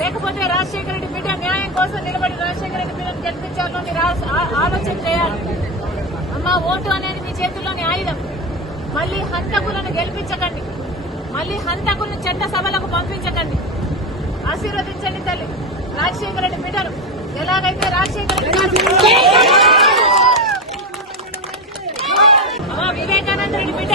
లేకపోతే రాజశేఖర రెడ్డి బిడ్డ న్యాయం కోసం నిలబడి రాజశేఖర రెడ్డి బిడ్డను గెలిపించాలో మీరు ఆలోచన చేయాలి. అమ్మ ఓటు అనేది మీ చేతుల్లోని ఆయుధం. మళ్ళీ హంతకులను గెలిపించకండి. మళ్ళీ హంతకులను చట్ట సభలకు పంపించకండి. ఆశీర్వదించండి తల్లి. రాజశేఖర రెడ్డి బిడ్డను. ఎలాగైతే రాజశేఖర రెడ్డి గారు అమ్మా వివేకానంద రెడ్డి బిడ్డ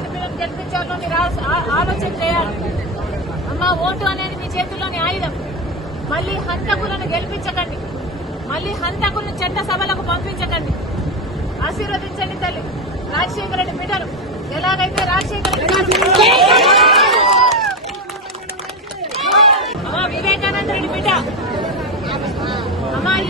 రెడ్డి మీరు ఆలోచన చేయాలి. అమ్మ ఓటు అనేది మీ చేతుల్లోని ఆయుధం. మళ్ళీ హంతకులను గెలిపించకండి. మళ్ళీ హంతకులను చట్ట సభలకు పంపించకండి. ఆశీర్వదించండి తల్లి. రాజశేఖర రెడ్డి బిడ్డను ఎలాగైతే రాజశేఖర రెడ్డి వివేకానంద రెడ్డి బిడ్డ. అమ్మా ఈ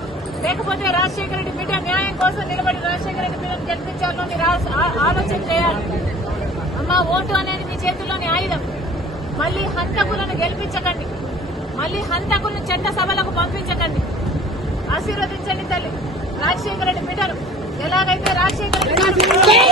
లేకపోతే రాజశేఖర రెడ్డి బిడ్డ న్యాయం కోసం నిలబడి రాజశేఖర రెడ్డి బిడ్డను గెలిపించాలో మీరు ఆ- ఆలోచన చేయాలి. అమ్మ ఓటు అనేది మీ చేతుల్లోని ఆయుధం. మళ్ళీ హంతకులను గెలిపించకండి. మళ్ళీ హంతకులను చట్ట సభలకు పంపించకండి. ఆశీర్వదించండి తల్లి. రాజశేఖర రెడ్డి బిడ్డను ఎలాగైతే రాజశేఖర రెడ్డి